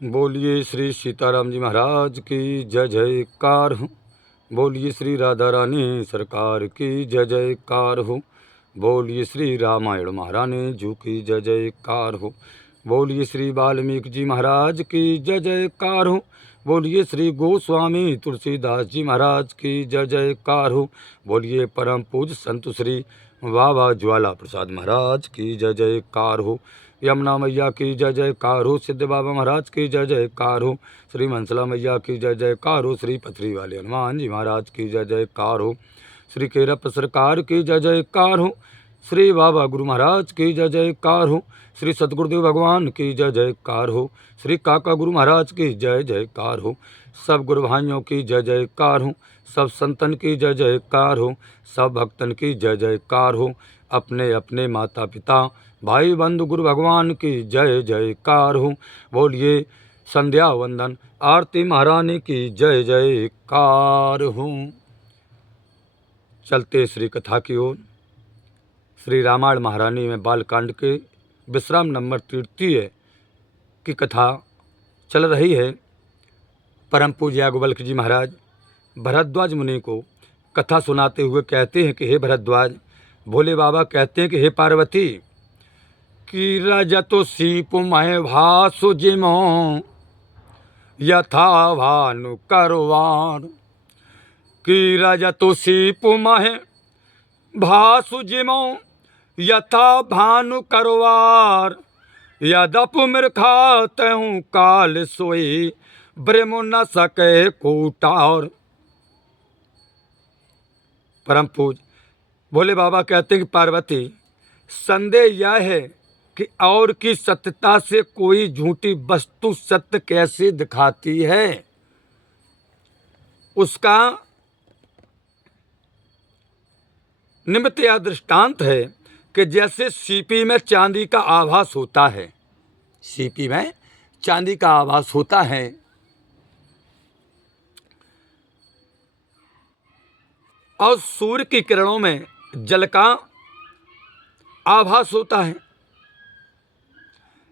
बोलिए श्री सीताराम जी महाराज की जय जयकार हो। बोलिए श्री राधा रानी सरकार की जय जयकार हो। बोलिए श्री रामायण महारानी जू की जय जयकार हो। बोलिए श्री वाल्मीकि जी महाराज की जय जयकार हो। बोलिए श्री गोस्वामी तुलसीदास जी महाराज की जय जयकार हो। बोलिए परम पूज्य संत श्री बाबा ज्वाला प्रसाद महाराज की जय जयकार हो। यमुना मैया की जय जयकार हो। सिद्ध बाबा महाराज की जय जयकार हो। श्री मनसला मैया की जय जयकार हो। श्री पथरी वाले हनुमान जी महाराज की जय जयकार हो। श्री केरप सरकार की जय जयकार हो। श्री बाबा गुरु महाराज की जय जयकार हो। श्री सतगुरुदेव भगवान की जय जयकार हो। श्री काका गुरु महाराज की जय जयकार हो। सब गुरु भाइयों की जय जयकार हो। सब संतन की जय जयकार हो। सब भक्तन की जय जयकार हो। अपने अपने माता पिता भाई बंधु गुरु भगवान की जय जयकार हो। बोलिए संध्या वंदन आरती महारानी की जय जयकार हो। चलते श्री कथा की ओर। श्री रामायण महारानी में बालकांड के विश्राम नंबर 33 की कथा चल रही है। परम पूज्य याज्ञवल्क्य जी महाराज भरद्वाज मुनि को कथा सुनाते हुए कहते हैं कि हे भरद्वाज, भोले बाबा कहते हैं कि हे पार्वती, कि रजतु सीपुमय भासु जिमो यथा भानु करवार। कि रजतु सीपुमय भासु जिमो यथा भानु करवार। यदपु मृखातहु काल सोई ब्रह्म न सके कूटार। परम पूज भोले बाबा कहते हैं कि पार्वती, संदेह यह है कि और की सत्यता से कोई झूठी वस्तु सत्य कैसे दिखाती है। उसका निमित्त या दृष्टांत है कि जैसे सीपी में चांदी का आभास होता है, सीपी में चांदी का आभास होता है, और सूर्य की किरणों में जल का आभास होता है।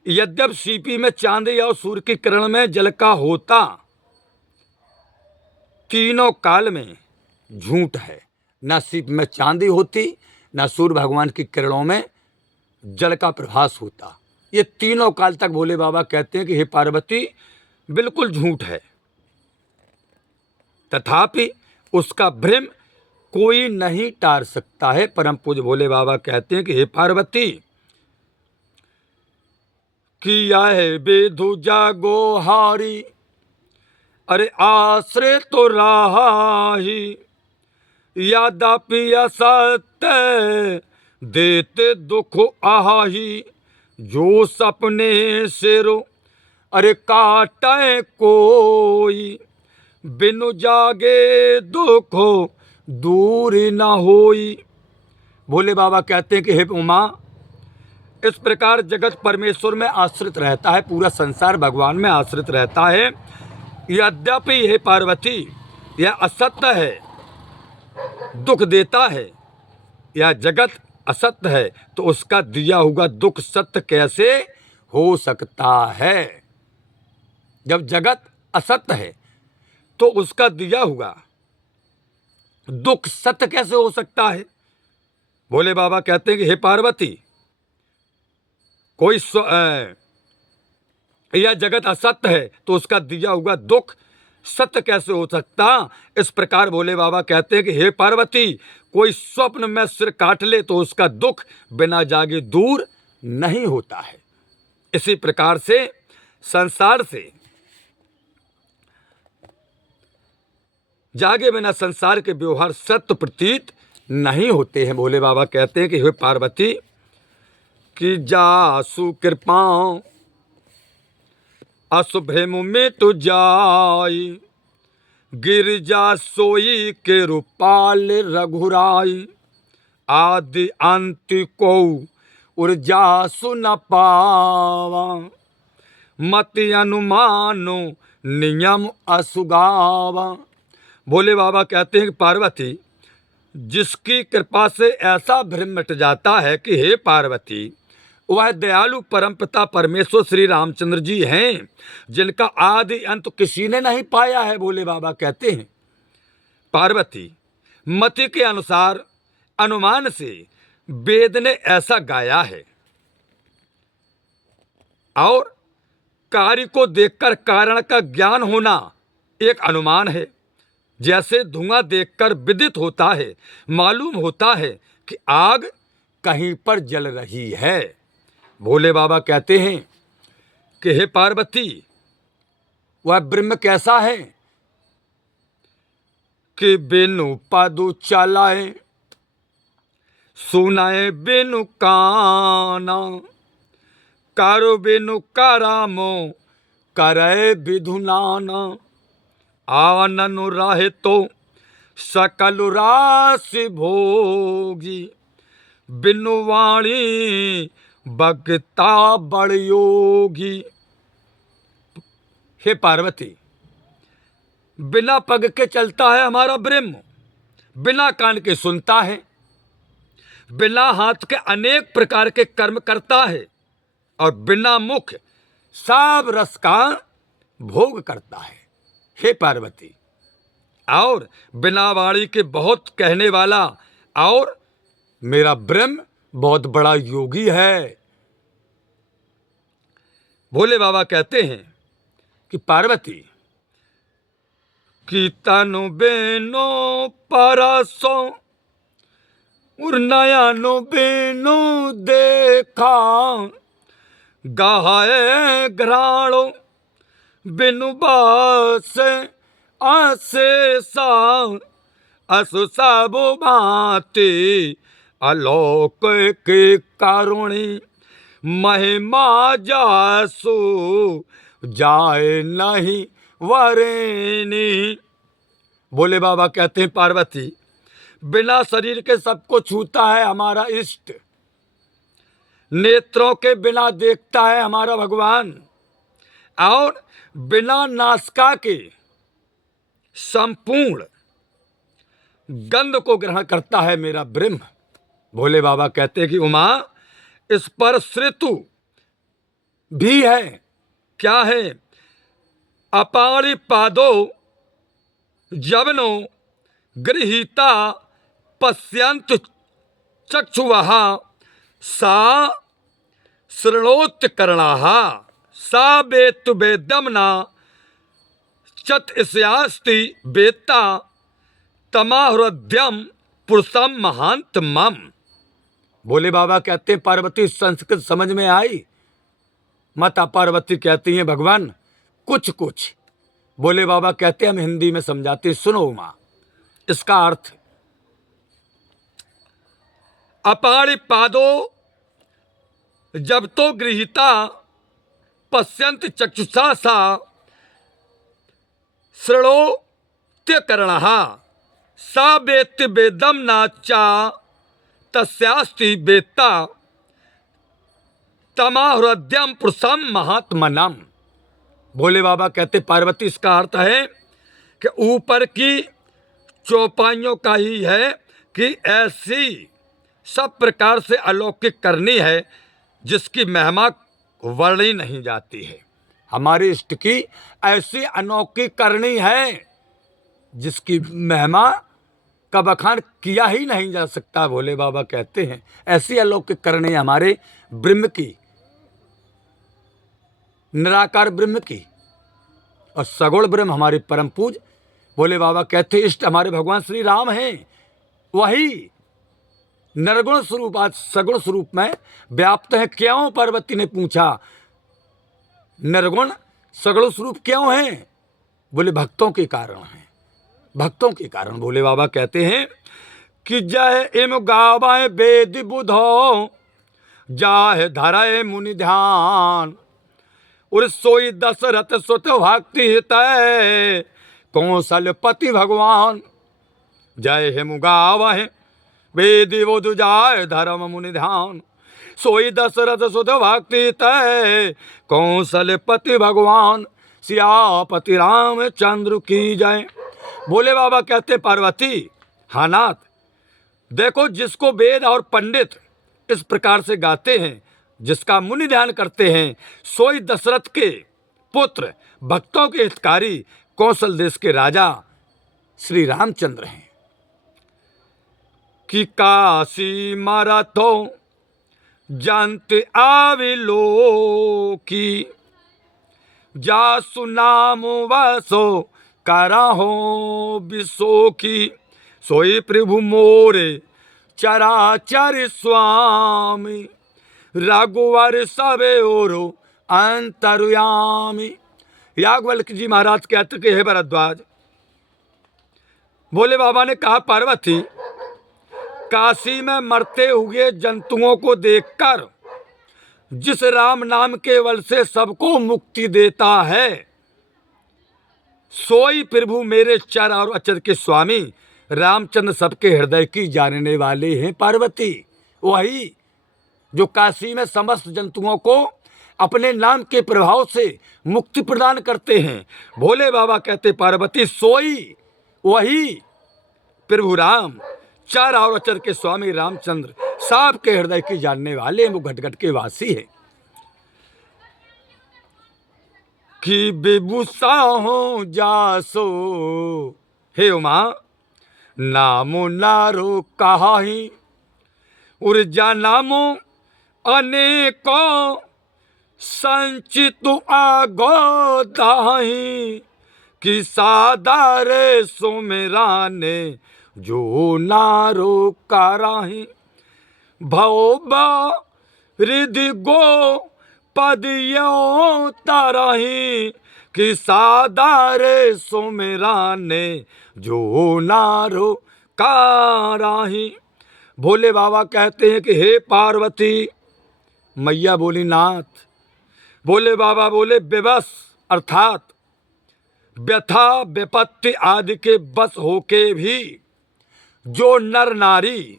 यद्यप सीपी में चांदी और सूर्य की किरण में जल का होता तीनों काल में झूठ है। न सीप में चांदी होती, न सूर्य भगवान की किरणों में जल का प्रभास होता। ये तीनों काल तक भोले बाबा कहते हैं कि हे पार्वती, बिल्कुल झूठ है। तथापि उसका भ्रम कोई नहीं टार सकता है। परम पूज्य भोले बाबा कहते हैं कि हे पार्वती, किया है बेधु जागो हारी, अरे आश्रय तो राही। यद्यपि असत्य देते दुख आही, जो सपने से रो अरे काटे कोई। बिनु जागे दुख दूर न होई। भोले बाबा कहते हैं कि हे उमा, इस प्रकार जगत परमेश्वर में आश्रित रहता है, पूरा संसार भगवान में आश्रित रहता है। यद्यपि हे पार्वती, यह असत्य है, दुख देता है। यह जगत असत्य है तो उसका दिया हुआ दुख सत्य कैसे हो सकता है। जब जगत असत्य है तो उसका दिया हुआ दुख सत्य कैसे हो सकता है। भोले बाबा कहते हैं कि हे पार्वती, कोई यह जगत असत्य है तो उसका दिया हुआ दुख सत्य कैसे हो सकता। इस प्रकार भोले बाबा कहते हैं कि हे पार्वती, कोई स्वप्न में सिर काट ले तो उसका दुख बिना जागे दूर नहीं होता है। इसी प्रकार से संसार से जागे बिना संसार के व्यवहार सत्य प्रतीत नहीं होते हैं। भोले बाबा कहते हैं कि हे पार्वती, कि जासु कृपा असुभ्रम में तो जाई। गिरजा सोई के रूपाल रघुराई। आदि अंत को ऊर्जा सुन पावा। मति अनुमानो नियम असुगावा। भोले बाबा कहते हैं कि पार्वती, जिसकी कृपा से ऐसा भ्रम मिट जाता है कि हे पार्वती, वह दयालु परमपिता परमेश्वर श्री रामचंद्र जी हैं, जिनका आदि अंत किसी ने नहीं पाया है। भोले बाबा कहते हैं, पार्वती मति के अनुसार अनुमान से वेद ने ऐसा गाया है, और कार्य को देखकर कारण का ज्ञान होना एक अनुमान है। जैसे धुआं देखकर विदित होता है, मालूम होता है कि आग कहीं पर जल रही है। भोले बाबा कहते हैं कि हे पार्वती, वह ब्रह्म कैसा है कि बिनु पादु चालाए, सुनाए बिनु काना, कारो बिनु कारामो करे विधुनाना, आनन राहे तो सकल राशि भोगी, बिनु वाणी बगता बड़ योगी। हे पार्वती, बिना पग के चलता है हमारा ब्रह्म, बिना कान के सुनता है, बिना हाथ के अनेक प्रकार के कर्म करता है, और बिना मुख सब रस का भोग करता है। हे पार्वती, और बिना वाणी के बहुत कहने वाला, और मेरा ब्रह्म बहुत बड़ा योगी है। भोले बाबा कहते हैं कि पार्वती, कि तनु बेनो परसो और नयनो बेनो देखा, गाहे घराणो बिनु बास अशेषा, असु सब भांति आलोक के कारुणी, महिमा जासु जाए नहीं वरेनी। भोले बाबा कहते हैं, पार्वती बिना शरीर के सबको छूता है हमारा इष्ट, नेत्रों के बिना देखता है हमारा भगवान, और बिना नासिका के संपूर्ण गंध को ग्रहण करता है मेरा ब्रह्म। भोले बाबा कहते हैं कि उमा, इस पर श्रेतु भी है। क्या है? अपाणि पादो जवनो गृहीता पश्यंत चक्षुवः, सा शृणोत्कर्णाः, सा वेत्तु वेद्यं न चत स्यास्ति वेत्ता, तमाहृद्यम पुरुषम महांतमम। भोले बाबा कहते हैं, पार्वती संस्कृत समझ में आई? माता पार्वती कहती हैं, भगवान कुछ कुछ। भोले बाबा कहते हैं, हम हिंदी में समझाते, सुनो उमा। इसका अर्थ, अपाणि पादो जब तो गृहीता पश्यंत चक्षुषा, सा शृणोत्यकर्णः, सा वेत्ति वेदम न चा तस्यास्ति वेत्ता, तमाहृद्यम पुरुषम महात्मनम। भोले बाबा कहते, पार्वती इसका अर्थ है कि ऊपर की चौपाइयों का ही है कि ऐसी सब प्रकार से अलौकिक करनी है जिसकी महिमा वर्णी नहीं जाती है। हमारे इष्ट की ऐसी अनोखी करनी है जिसकी महिमा का बखान किया ही नहीं जा सकता। भोले बाबा कहते हैं, ऐसी अलौकिक करनी है हमारे ब्रह्म की, निराकार ब्रह्म की, और सगुण ब्रह्म हमारे परम पूज। भोले बाबा कहते, इष्ट हमारे भगवान श्री राम हैं, वही निर्गुण स्वरूप आज सगुण स्वरूप में व्याप्त है। क्यों? पार्वती ने पूछा, निर्गुण सगुण स्वरूप क्यों है? बोले भक्तों के कारण है, भक्तों के कारण। भोले बाबा कहते हैं कि जय इम गावाए वेद बुधो, जाहे धराए मुनि ध्यान, और सोई दशरथ सुत भक्ति हितै, कौशलपति भगवान। जय हिम गावहे वेद बुध, जाय धर्म मुनि ध्यान, सोई दशरथ सुत भक्ति हितै, कौशलपति भगवान। सियापति रामचंद्र की जय। भोले बाबा कहते, पार्वती हाँ नाथ, देखो जिसको वेद और पंडित इस प्रकार से गाते हैं, जिसका मुनि ध्यान करते हैं सोई दशरथ के पुत्र, भक्तों के हितकारी, कौशल देश के राजा श्री रामचंद्र हैं। कि काशी मारा तो जानते आवे लोकी, जासु नाम वासो कराहो विसो की, सोई प्रभु मोरे चराचर स्वामी, रघुवर सबे ओरो अंतर्यामी। याज्ञवल्क्य जी महाराज कहते कि हे भरद्वाज, भोले बाबा ने कहा पार्वती, काशी में मरते हुए जंतुओं को देखकर जिस राम नाम के बल से सबको मुक्ति देता है, सोई प्रभु मेरे चर और अचर के स्वामी रामचंद्र सबके हृदय की जानने वाले हैं। पार्वती वही जो काशी में समस्त जंतुओं को अपने नाम के प्रभाव से मुक्ति प्रदान करते हैं। भोले बाबा कहते पार्वती, सोई वही प्रभु राम, चार और अचर के स्वामी रामचंद्र साहब के हृदय की जानने वाले हैं, वो घट घट के वासी है। कि बेबूसा हो जासो, हे उमा नामो नारो कहाही, ऊर्जा नामो अनेको संचित आगो दाही, कि सादारे सुमिराने जो नारो कराही, भवबा हृदय गो पदियों ताराही, कि सादारे सुमिराने जो नारो कराही। भोले बाबा कहते हैं कि हे पार्वती, मैया बोली नाथ। भोले बाबा बोले बेबस अर्थात व्यथा विपत्ति आदि के बस होके भी जो नर नारी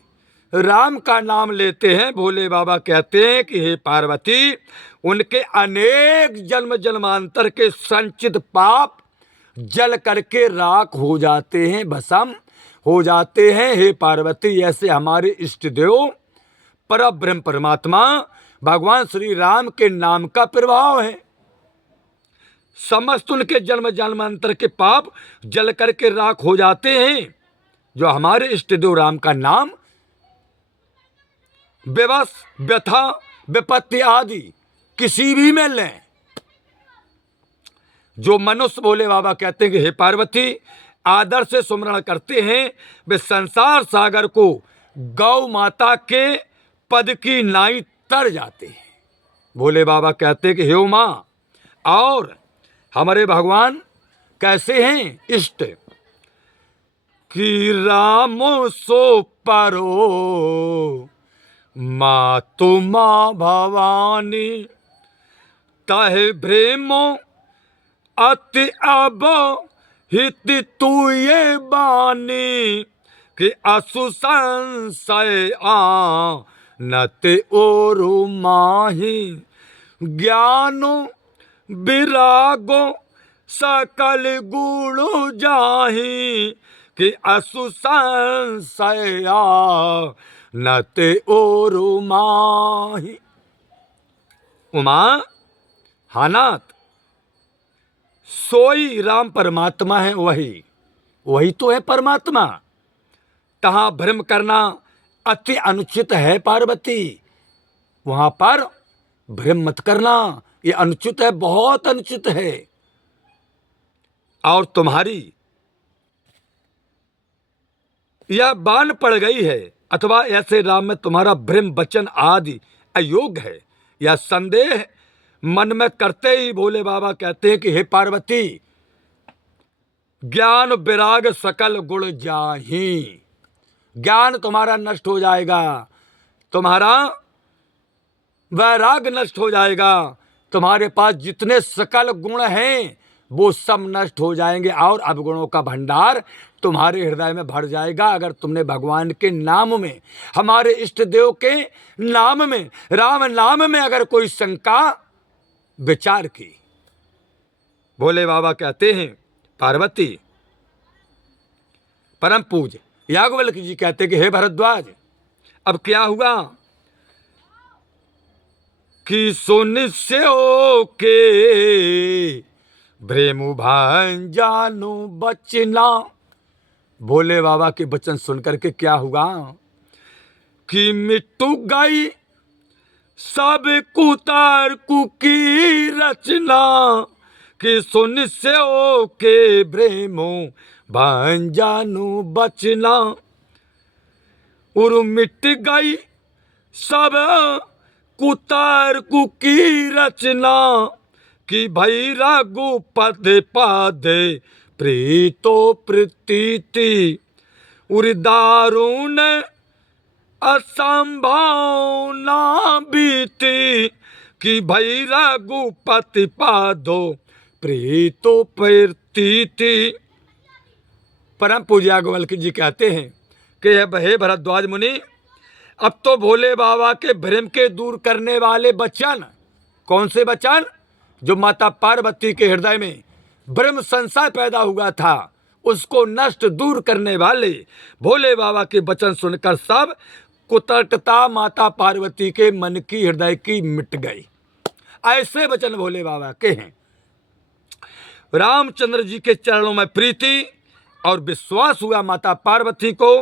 राम का नाम लेते हैं, भोले बाबा कहते हैं कि हे पार्वती, उनके अनेक जन्म जन्मांतर के संचित पाप जल करके राख हो जाते हैं, भस्म हो जाते हैं। हे पार्वती, ऐसे हमारे इष्ट देव परब्रह्म परमात्मा भगवान श्री राम के नाम का प्रभाव है। समस्त उनके जन्म जन्मांतर के पाप जल करके राख हो जाते हैं जो हमारे इष्ट देव राम का नाम बेबस व्यथा विपत्ति आदि किसी भी में लें। जो मनुष्य, भोले बाबा कहते हैं कि हे पार्वती, आदर से सुमरण करते हैं, वे संसार सागर को गौ माता के पद की नाई तर जाते हैं। भोले बाबा कहते हैं कि हे उमा, और हमारे भगवान कैसे हैं इष्ट, कि रामो सो परो मातुमा भवानी, तहे प्रेमो अति अब हित तू ये बानी, कि असु संशय नते ओरु माही, ज्ञानो विरागो सकल गुण जाही, कि असु संशय नते ओरु माही। उमा हानाथ, सोई राम परमात्मा है, वही तो है परमात्मा। तहाँ भ्रम करना अति अनुचित है पार्वती, वहां पर भ्रम मत करना, ये अनुचित है, बहुत अनुचित है। और तुम्हारी यह बान पड़ गई है, अथवा ऐसे राम में तुम्हारा भ्रम वचन आदि अयोग्य है, यह संदेह मन में करते ही भोले बाबा कहते हैं कि हे पार्वती, ज्ञान विराग सकल गुण जाही, ज्ञान तुम्हारा नष्ट हो जाएगा, तुम्हारा वैराग नष्ट हो जाएगा, तुम्हारे पास जितने सकल गुण हैं वो सब नष्ट हो जाएंगे और अवगुणों का भंडार तुम्हारे हृदय में भर जाएगा। अगर तुमने भगवान के नाम में, हमारे इष्ट देव के नाम में, राम नाम में अगर कोई शंका विचार की। भोले बाबा कहते हैं पार्वती, परम पूज्य याज्ञवल्क्य जी कहते कि हे भरद्वाज, अब क्या हुआ कि सुन से ओ के भ्रेमु भांजानु बचना। भोले बाबा के वचन सुनकर के क्या हुआ कि मिट्टू गई सब कुतार की रचना, कि सुन से ओ के भ्रेमु भांजानु बचना। और मिट गई सब कुतार की रचना, कि भई रघुपत पद प्रीतो प्रतीति। उर दारुण असंभावना बीती, कि भई रघुपति पादो प्रीतो प्रतीति। परम पूज्य याज्ञवल्क्य जी कहते हैं कि हे भरद्वाज मुनि, अब तो भोले बाबा के भ्रम के दूर करने वाले वचन, कौन से वचन? जो माता पार्वती के हृदय में भ्रम संशय पैदा हुआ था, उसको नष्ट दूर करने वाले भोले बाबा के वचन सुनकर सब कुतर्कता माता पार्वती के मन की हृदय की मिट गई। ऐसे वचन भोले बाबा के हैं। रामचंद्र जी के चरणों में प्रीति और विश्वास हुआ माता पार्वती को,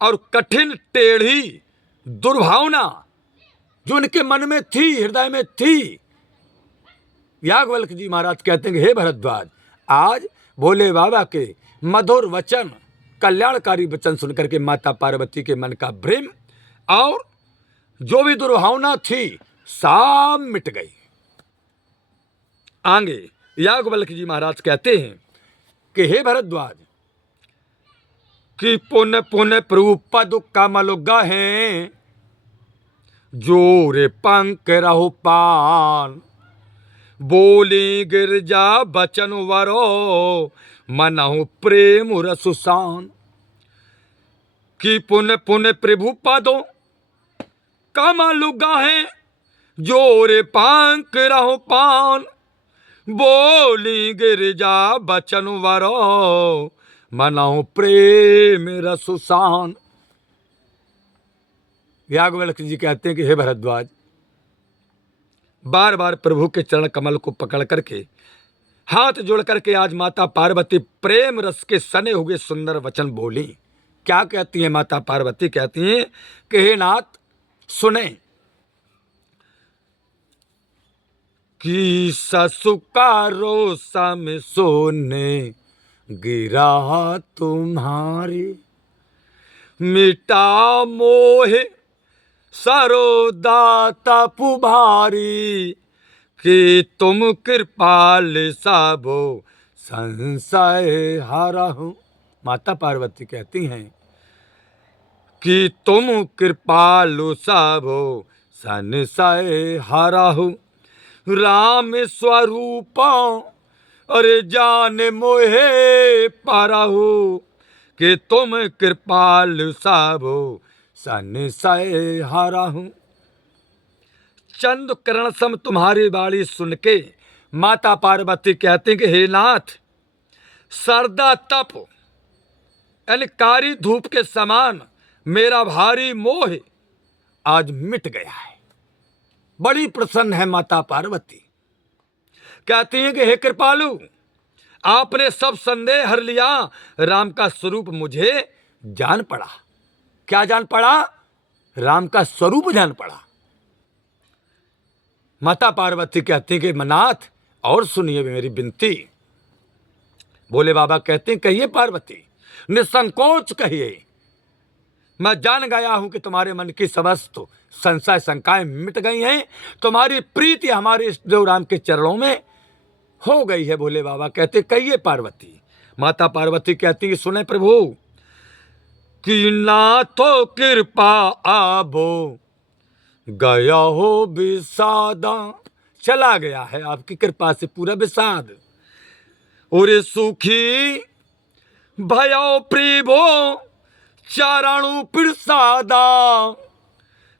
और कठिन टेढ़ी दुर्भावना जो उनके मन में थी, हृदय में थी, याज्ञवल्क्य जी महाराज कहते हैं कि हे भरद्वाज, आज भोले बाबा के मधुर वचन, कल्याणकारी वचन सुनकर के माता पार्वती के मन का भ्रम और जो भी दुर्भावना थी सब मिट गई। आगे याज्ञवल्क्य जी महाराज कहते हैं कि हे भरद्वाज, कि पुन पुन प्रभु पद कमल गहे, जोरे पंख रहु पान। बोली गिरजा बचन वरो, मनहु प्रेम रसुसान। कि पुन पुन प्रभु पदो कमल गहे, जोरे पंख रहु पान। बोली गिरजा बचन वरो, मनहु प्रेम रसुसान। याज्ञवल्क्य जी कहते हैं कि हे भरद्वाज, बार बार प्रभु के चरण कमल को पकड़ करके हाथ जोड़ करके आज माता पार्वती प्रेम रस के सने हुए सुंदर वचन बोली। क्या कहती है माता पार्वती? कहती हैं कि हे नाथ सुने, कि ससुकारो सम सोने गिरा तुम्हारी, मिटा मोह सरोदाता पुभारी। कि तुम कृपाल साबो संशय हरहु। माता पार्वती कहती हैं कि तुम कृपालु साबो संशय हरहु। राम स्वरूप अरे जान मोहे पारहु, कि तुम कृपालु साबो संशय हरहु। चंद करण सम तुम्हारी बाणी सुन के माता पार्वती कहते हैं कि हे नाथ, सरदा तप यानी कारी धूप के समान मेरा भारी मोह आज मिट गया है। बड़ी प्रसन्न है माता पार्वती। कहती है कि हे कृपालु, आपने सब संदेह हर लिया, राम का स्वरूप मुझे जान पड़ा। क्या जान पड़ा? राम का स्वरूप जान पड़ा। माता पार्वती कहती है कि नाथ और सुनिए मेरी विनती। भोले बाबा कहते हैं कहिए पार्वती, निसंकोच कहिए। मैं जान गया हूं कि तुम्हारे मन की समस्त संशय शंकाएं मिट गई हैं। तुम्हारी प्रीति हमारे इष्ट देव राम के चरणों में हो गई है। भोले बाबा कहते कहिए पार्वती। माता पार्वती कहती है सुने प्रभु, कि नाथो कृपा आबो गया हो विषादा। चला गया है आपकी कृपा से पूरा विषाद। और सुखी भयो प्रीभो चारणु प्रसादा,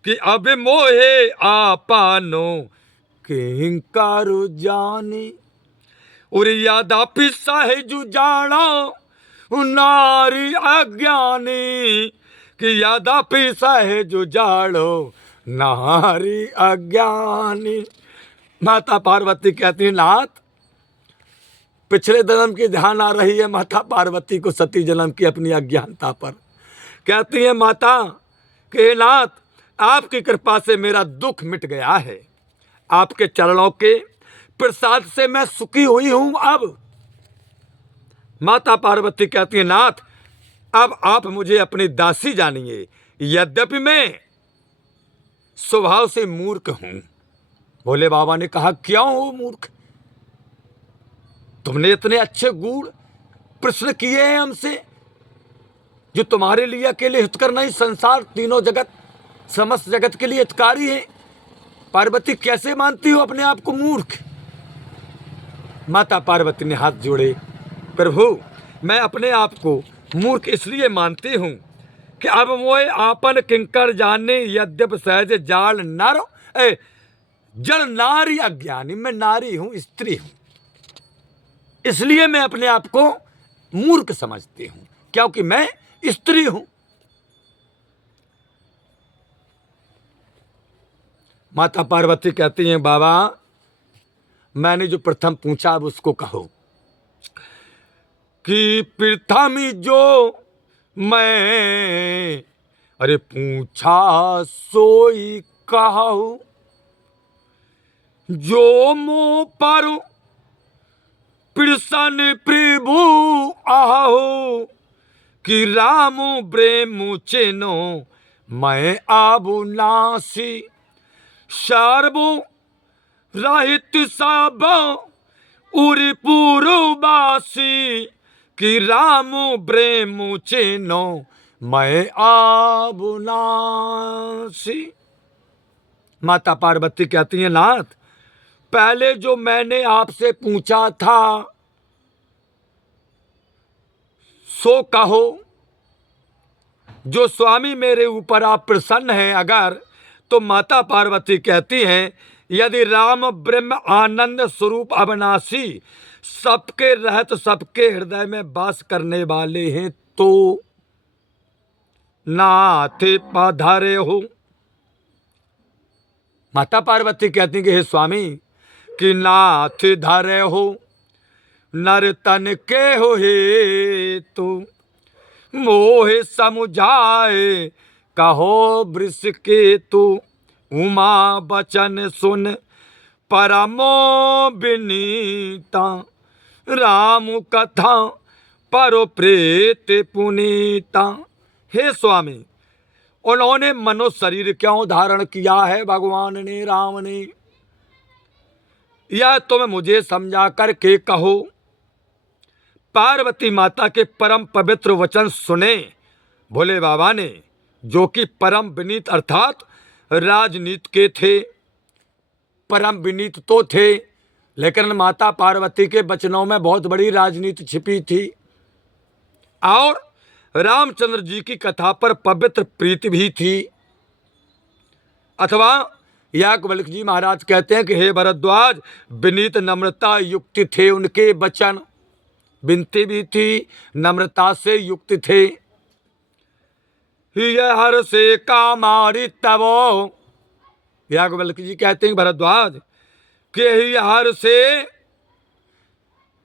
कि अब मोहे आपानो किंकारो जानी। और यादापि सहजु जाना नारी अज्ञानी, कि यादापि सहजु जानो नारी अज्ञानी। माता पार्वती कहती है नाथ, पिछले जन्म की ध्यान आ रही है माता पार्वती को सती जन्म की अपनी अज्ञानता पर। कहती है माता कि नाथ, आपकी कृपा से मेरा दुख मिट गया है, आपके चरणों के प्रसाद से मैं सुखी हुई हूं। अब माता पार्वती कहती है नाथ, अब आप मुझे अपनी दासी जानिए, यद्यपि मैं स्वभाव से मूर्ख हूं। भोले बाबा ने कहा क्यों हो मूर्ख, तुमने इतने अच्छे गुण प्रश्न किए हैं हमसे जो तुम्हारे लिए अकेले हितकर नहीं, संसार तीनों जगत समस्त जगत के लिए हितकारी है। पार्वती कैसे मानती हो अपने आप को मूर्ख। माता पार्वती ने हाथ जोड़े, प्रभु मैं अपने आप को मूर्ख इसलिए मानती हूं कि अब मोए आपन किंकर जाने, यद्यप सहज जाल नर जड़ नारी अज्ञानी। मैं नारी हूं, स्त्री हूं, इसलिए मैं अपने आप को मूर्ख समझती हूं क्योंकि मैं स्त्री हूं। माता पार्वती कहती हैं बाबा, मैंने जो प्रथम पूछा अब उसको कहो कि प्रथम जो मैं अरे पूछा सोई कहो, जो मुँह पर प्रसन्न प्रभु आहो, कि राम ब्रेमु चेनो मैं आबु नासी, सर्वो रहित सब उरी पूर्ववासी, कि राम ब्रेमु चेनो मैं आबु नासी। माता पार्वती कहती है नाथ, पहले जो मैंने आपसे पूछा था सो कहो। जो स्वामी मेरे ऊपर आप प्रसन्न हैं अगर, तो माता पार्वती कहती हैं यदि राम ब्रह्म आनंद स्वरूप अविनाशी सबके रहत सबके हृदय में वास करने वाले हैं तो नाथ पधारे हो। माता पार्वती कहती कि हे स्वामी कि नाथ धारे हो, नर तन के हो हे तू, मोहे समुझाए कहो वृष के तू, उमा बचन सुन परमो विनीता, राम कथा परो प्रेत पुनीता। हे स्वामी, उन्होंने मनो शरीर क्यों धारण किया है भगवान ने, राम ने, यह तुम मुझे समझा करके कहो। पार्वती माता के परम पवित्र वचन सुने भोले बाबा ने, जो कि परम विनीत अर्थात राजनीति के थे। परम विनीत तो थे, लेकिन माता पार्वती के वचनों में बहुत बड़ी राजनीति छिपी थी और रामचंद्र जी की कथा पर पवित्र प्रीति भी थी। अथवा याज्ञवल्क्य जी महाराज कहते हैं कि हे भरद्वाज, विनीत नम्रता युक्त थे उनके वचन, विनती भी थी, नम्रता से युक्त थे। यह हर से कामारी तबो, याज्ञवल्क्य जी कहते हैं भरद्वाज कि हर से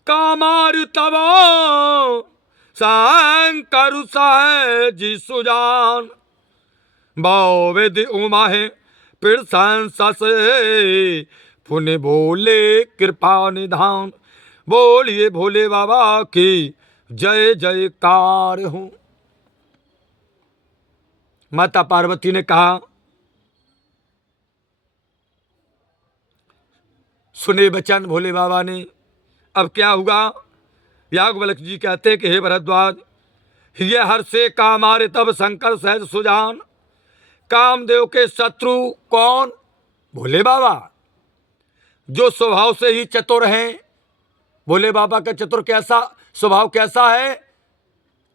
कामारी तबो, शंकर सहजी सुजान, भाव विधि उमा है प्रशंसा से, पुण्य बोले कृपा निधान। बोलिए भोले बाबा की जय जयकार हो। माता पार्वती ने कहा सुने वचन भोले बाबा ने, अब क्या हुआ। याज्ञवल्क्य जी कहते हैं कि हे भरद्वाज, ये हर से कामारे तब शंकर सहज सुजान। कामदेव के शत्रु कौन? भोले बाबा, जो स्वभाव से ही चतुर हैं। भोले बाबा का चतुर कैसा स्वभाव कैसा है?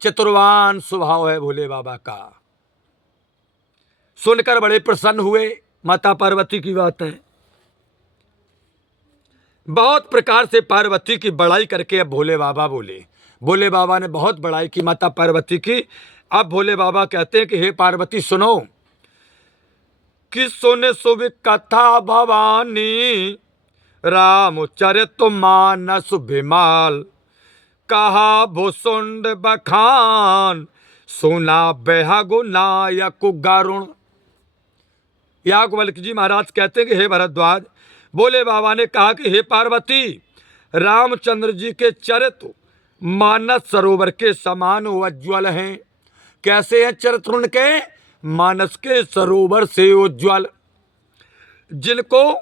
चतुर्वान स्वभाव है भोले बाबा का। सुनकर बड़े प्रसन्न हुए माता पार्वती की बातें। बहुत प्रकार से पार्वती की बड़ाई करके अब भोले बाबा बोले। भोले बाबा ने बहुत बड़ाई की माता पार्वती की। अब भोले बाबा कहते हैं कि हे पार्वती सुनो, कि सुन शुभ कथा भवानी, रामचरित मानस बिमाल। कहा भुसुंड बखान, सुना बेहगु नायक गरुण। याज्ञवल्क्य जी महाराज कहते हैं कि हे भरद्वाज, भोले बाबा ने कहा कि हे पार्वती, रामचंद्र जी के चरित्र मानस सरोवर के समान उज्ज्वल हैं। कैसे हैं चरित्र उनके? मानस के सरोवर से उज्ज्वल, जिनको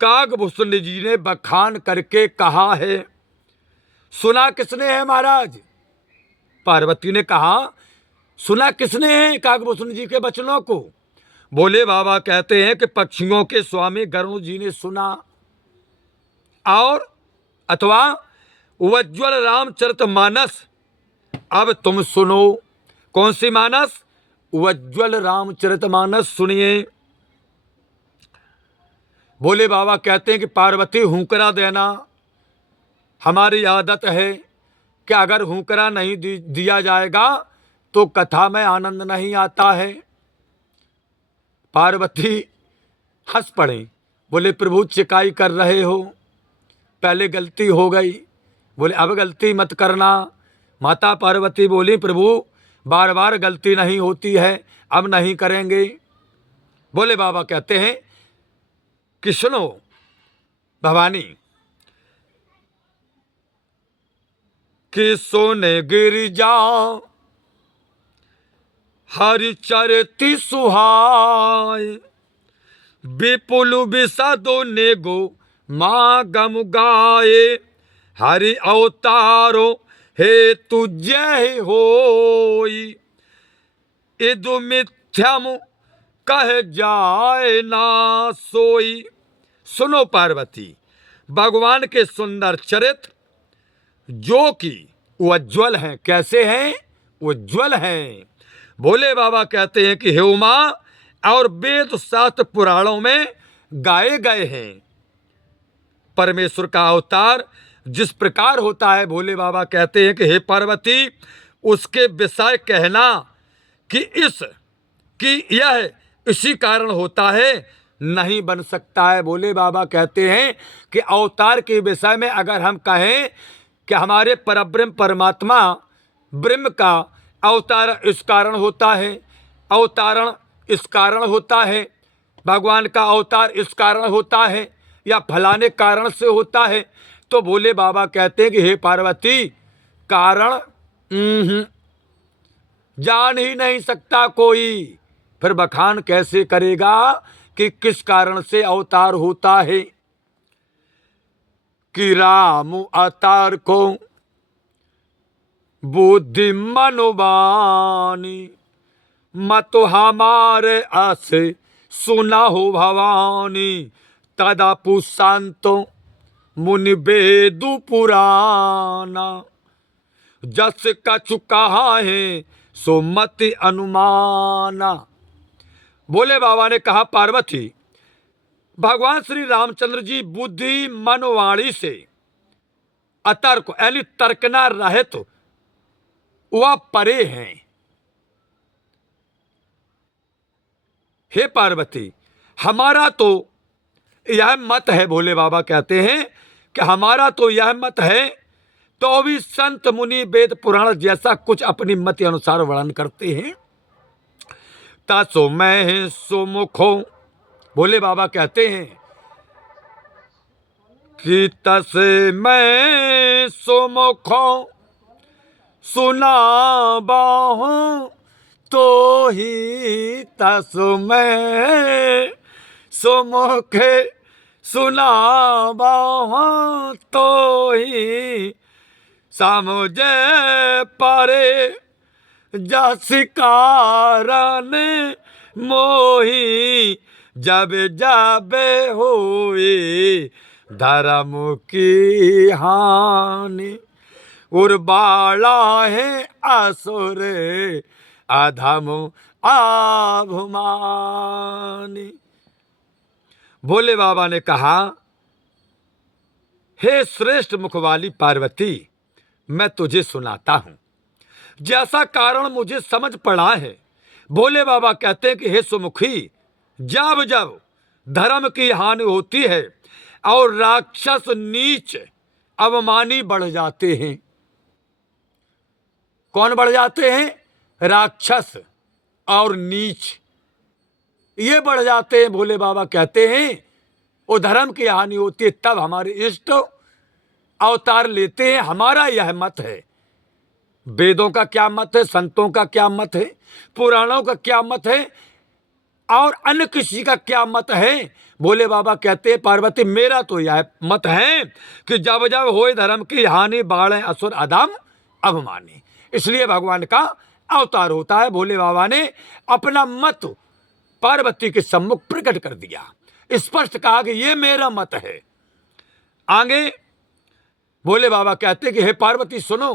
कागभूषण जी ने बखान करके कहा है। सुना किसने है महाराज? पार्वती ने कहा सुना किसने है कागभूषण जी के वचनों को? भोले बाबा कहते हैं कि पक्षियों के स्वामी गरुड़ जी ने सुना, और अथवा उज्ज्वल रामचरित मानस। अब तुम सुनो। कौन सी मानस? उज्ज्वल रामचरित मानस सुनिए। भोले बाबा कहते हैं कि पार्वती हुंकरा देना। हमारी आदत है कि अगर हुंकरा नहीं दिया जाएगा तो कथा में आनंद नहीं आता है। पार्वती हंस पड़े, बोले प्रभु चिकाई कर रहे हो, पहले गलती हो गई। बोले अब गलती मत करना। माता पार्वती बोली प्रभु बार बार गलती नहीं होती है, अब नहीं करेंगे। भोले बाबा कहते हैं कि सुनो भवानी, कि सोने गिरिजा हरि चरति सुहाय, विपुल विसदो नेगो माँ गम गाये, हरि अवतारो हे तुझे होई, इदु मिथ्यम कह जाए ना सोई। सुनो पार्वती, भगवान के सुंदर चरित्र जो कि उज्ज्वल हैं। कैसे हैं? उज्ज्वल हैं। भोले बाबा कहते हैं कि हे उमा, और वेद शास्त्र पुराणों में गाए गए हैं। परमेश्वर का अवतार जिस प्रकार होता है, भोले बाबा कहते हैं कि हे पार्वती, उसके विषय कहना कि यह इसी कारण होता है, नहीं बन सकता है। भोले बाबा कहते हैं कि अवतार के विषय में अगर हम कहें कि हमारे परब्रह्म परमात्मा ब्रह्म का अवतार इस कारण होता है, अवतारण इस कारण होता है, भगवान का अवतार इस कारण होता है, या फलाने कारण से होता है, तो भोले बाबा कहते हैं कि हे पार्वती, कारण जान ही नहीं सकता कोई, फिर बखान कैसे करेगा कि किस कारण से अवतार होता है। कि राम अवतार को बुद्धि मनोबानी, मत हमारे आसे सुना हो भवानी, तदा पुशांतो मुनि वेदु पुराना, जस कछु कहा है सो मति अनुमाना। भोले बाबा ने कहा पार्वती, भगवान श्री रामचंद्र जी बुद्धि मनोवाणी से अतर्क यानी तर्कना रहित तो वह परे हैं। हे पार्वती, हमारा तो यह मत है, भोले बाबा कहते हैं कि हमारा तो यह मत है, तो भी संत मुनि वेद पुराण जैसा कुछ अपनी मत अनुसार वर्णन करते हैं। तसो मैं सुमुखो, भोले बाबा कहते हैं कि तसे मैं सुमुखो सुना बाहूं, तो ही तस मैं सुमुखे सुना बाहूं, तो ही समझे पारे, जस कारण मोही जब जाबे होए धर्म की हानि, उर्बाला है असुर अधम अभिमानी। भोले बाबा ने कहा हे श्रेष्ठ मुख वाली पार्वती, मैं तुझे सुनाता हूं जैसा कारण मुझे समझ पड़ा है। भोले बाबा कहते हैं कि हे सुमुखी, जब जब धर्म की हानि होती है और राक्षस नीच अवमानी बढ़ जाते हैं। कौन बढ़ जाते हैं? राक्षस और नीच, ये बढ़ जाते हैं। भोले बाबा कहते हैं वो धर्म की हानि होती है तब हमारे इष्ट अवतार लेते हैं। हमारा यह मत है। वेदों का क्या मत है, संतों का क्या मत है, पुराणों का क्या मत है और अन्य किसी का क्या मत है? भोले बाबा कहते हैं पार्वती मेरा तो यह मत है कि जब जब होए धर्म की हानि बाढ़े असुर अधम अभिमानी, इसलिए भगवान का अवतार होता है। भोले बाबा ने अपना मत पार्वती के सम्मुख प्रकट कर दिया, स्पष्ट कहा कि ये मेरा मत है। आगे भोले बाबा कहते कि हे पार्वती सुनो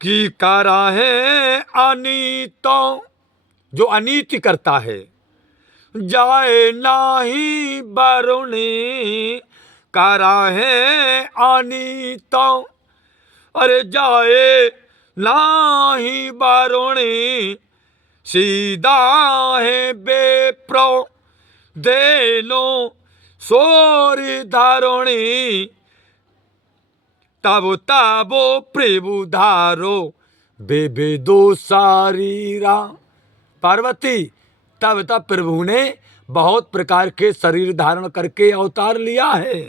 कि कारा है अनीतों, जो अनीति करता है जाए नाही बरुणी, कारा है अनीतों, अरे जाए नाही बरुणी, सीधा है बेप्रो देनो सोरी धारुणी, तब ताबो प्रभु धारो बेबे दो सारीरा। पार्वती तब तब प्रभु ने बहुत प्रकार के शरीर धारण करके अवतार लिया है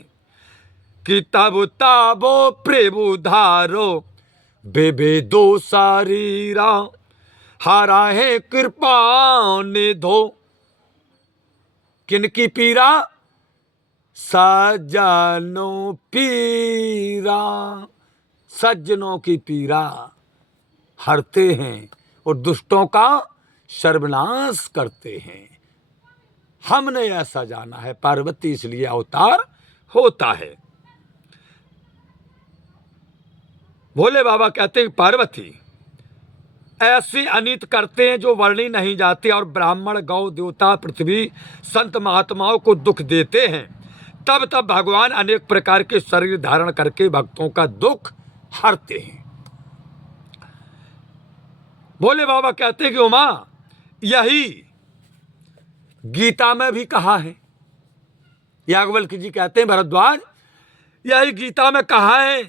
कि तब ताबो प्रभु धारो बेबे दो सारीरा, हारा है कृपा निधो, किनकी पीरा? सज्जनों पीरा, सज्जनों की पीरा हरते हैं और दुष्टों का सर्वनाश करते हैं। हमने ऐसा जाना है पार्वती, इसलिए अवतार होता है। भोले बाबा कहते हैं पार्वती ऐसी अनित करते हैं जो वर्णी नहीं जाती और ब्राह्मण गौ देवता पृथ्वी संत महात्माओं को दुख देते हैं। तब तब भगवान अनेक प्रकार के शरीर धारण करके भक्तों का दुख हरते हैं। भोले बाबा कहते हैं कि उमा यही गीता में भी कहा है। याज्ञवल्क्य जी कहते हैं भरद्वाज यही गीता में कहा है,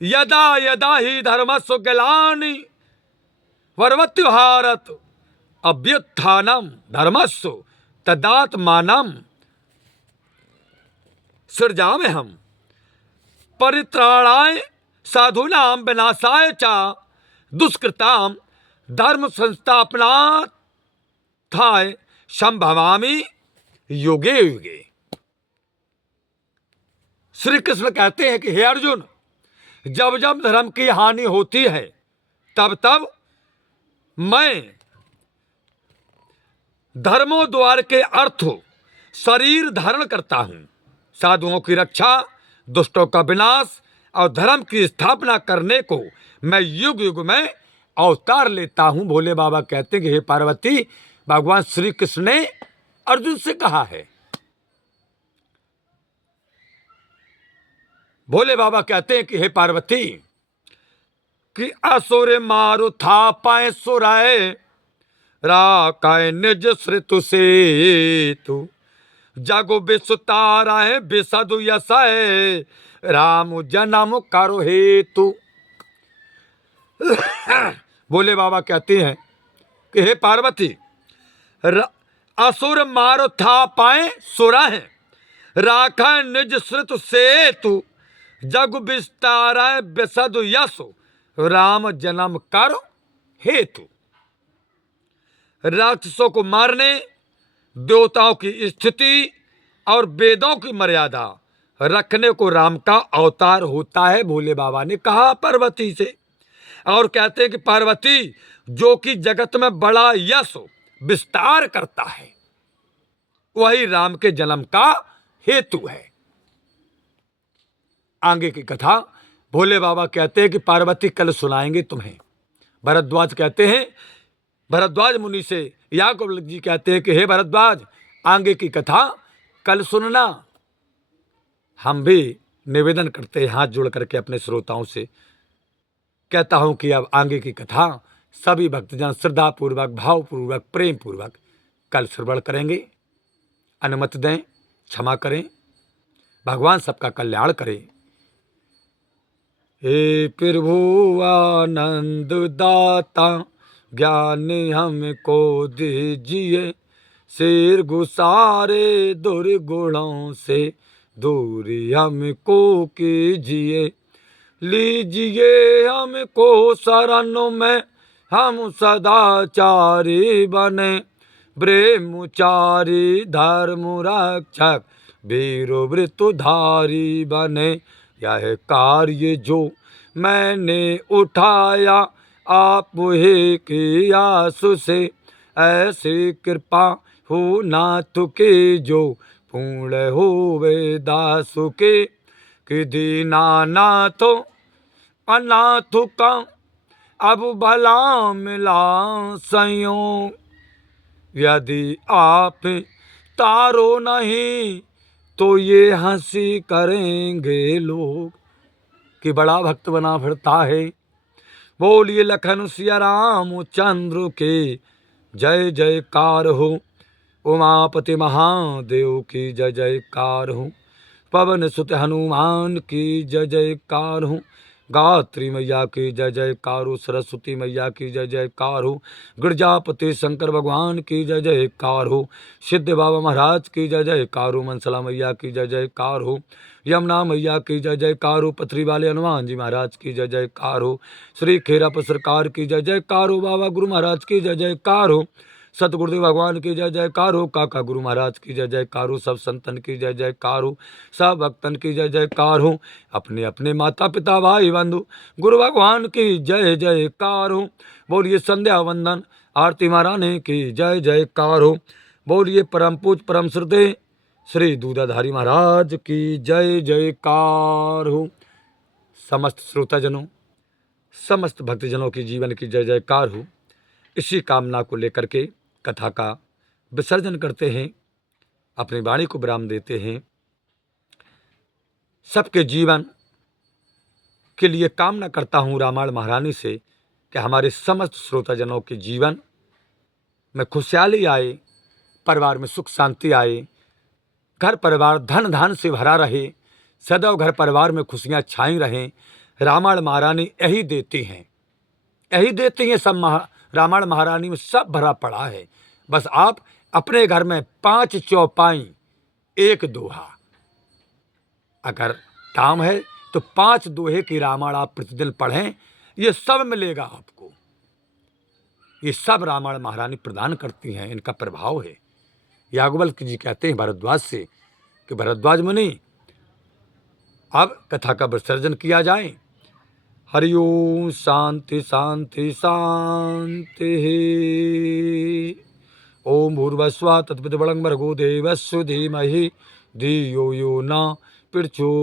यदा यदा ही धर्मस्व ग्लानि वर्वत्युहारत अभ्युत्थानम धर्मस्व तदात्मानम सृजाम्यहम् परित्राणाय साधूनां विनाशाय च दुष्कृतां धर्म संस्थापनार्थाय संभवामि युगे युगे। श्री कृष्ण कहते हैं कि हे अर्जुन, जब जब धर्म की हानि होती है तब तब मैं धर्मोद्वार के अर्थ शरीर धारण करता हूं। साधुओं की रक्षा, दुष्टों का विनाश और धर्म की स्थापना करने को मैं युग युग में अवतार लेता हूं। भोले बाबा कहते हैं कि हे पार्वती, भगवान श्री कृष्ण ने अर्जुन से कहा है। भोले बाबा कहते हैं कि हे पार्वती कि असुर मारु था पाए सुराय राकाय निज श्रुतु से तू जागो बेसुतारा है बेसाधु यसाय राम जन्म करो हेतु। भोले बाबा कहते हैं कि हे पार्वती असुर मारो था पाए सुरा है राखा निज श्रुत से तू जग विस्तारा बेसाधु यशो राम जन्म करो हेतु। राक्षसों को मारने, देवताओं की स्थिति और वेदों की मर्यादा रखने को राम का अवतार होता है। भोले बाबा ने कहा पार्वती से, और कहते हैं कि पार्वती जो कि जगत में बड़ा यश विस्तार करता है वही राम के जन्म का हेतु है। आगे की कथा भोले बाबा कहते हैं कि पार्वती कल सुनाएंगे तुम्हें। भरद्वाज कहते हैं, भरद्वाज मुनि से याज्ञवल्क्य जी कहते हैं कि हे भरद्वाज, आगे की कथा कल सुनना। हम भी निवेदन करते हैं हाथ जोड़ करके अपने श्रोताओं से, कहता हूं कि अब आगे की कथा सभी भक्तजन श्रद्धापूर्वक, भावपूर्वक, प्रेम पूर्वक कल श्रवण करेंगे। अनुमति दें, क्षमा करें। भगवान सबका कल्याण करें। हे प्रभु आनंद दाता, ज्ञान हमको दीजिए, शेर गुसारे दुर्गुणों से दूरी हमको कीजिए। लीजिए हमको शरण में, हम सदाचारी बने, ब्रह्मचारी धर्म रक्षक वीर वृत्तधारी बने। यह कार्य जो मैंने उठाया आप ही की आस से, ऐसी कृपा हो नाथ की जो पूर्ण होवे दास के। कि दीनानाथ अनाथ का अब भला मिला संयोग, यदि आप तारो नहीं तो ये हंसी करेंगे लोग। कि बड़ा भक्त बना फिरता है। बोलिए लखन सिया राम चंद्र के जय जयकार हो। उमापति महादेव की जय जयकार हो। पवन सुत हनुमान की जय जयकार हो। गायत्री मैया की जय जयकार हो। सरस्वती मैया की जय जयकार हो। गिरजापति शंकर भगवान की जय जयकार हो। सिद्ध बाबा महाराज की जय जयकार हो। मनसला मैया की जय जयकार हो। यमुना मैया की जय जयकार हो। पथरी वाले हनुमान जी महाराज की जय जयकार हो। श्री खेराप सरकार की जय जयकार हो। बाबा गुरु महाराज की जय जयकार हो। सतगुरुदेव भगवान की जय जयकार हो। काका गुरु महाराज की जय जयकार हो। सब संतन की जय जयकार हो। सब भक्तन की जय जयकार हो। अपने अपने माता पिता भाई बंधु गुरु भगवान की जय जयकार हो। बोलिए संध्या वंदन आरती महारानी की जय जयकार हो। बोलिए परम पूज परम श्रद्धेय श्री दूधाधारी महाराज की जय जयकार हो। समस्त श्रोताजनों, समस्त भक्तजनों की जीवन की जय जयकार हो। इसी कामना को लेकर के कथा का विसर्जन करते हैं, अपनी वाणी को विराम देते हैं। सबके जीवन के लिए कामना करता हूँ रामायण महारानी से कि हमारे समस्त श्रोताजनों के जीवन में खुशहाली आए, परिवार में सुख शांति आए, घर परिवार धन धान से भरा रहे, सदैव घर परिवार में खुशियाँ छाई रहें। रामायण महारानी यही देती हैं, यही देती हैं। सब रामायण महारानी में सब भरा पड़ा है। बस आप अपने घर में 5 चौपाई 1 दोहा, अगर काम है तो 5 दोहे की रामायण आप प्रतिदिन पढ़ें, ये सब मिलेगा आपको। ये सब रामायण महारानी प्रदान करती हैं, इनका प्रभाव है। याज्ञवल्क्य जी कहते हैं भारद्वाज से कि भारद्वाज मुनि अब कथा का विसर्जन किया जाए। हरिओम शांति शांति शांति। ओम भूर्भुवस्सुः तत्सवितुर्वरेण्यं भर्गो देवस्य धीमहि धियो यो न प्रचोदयात्।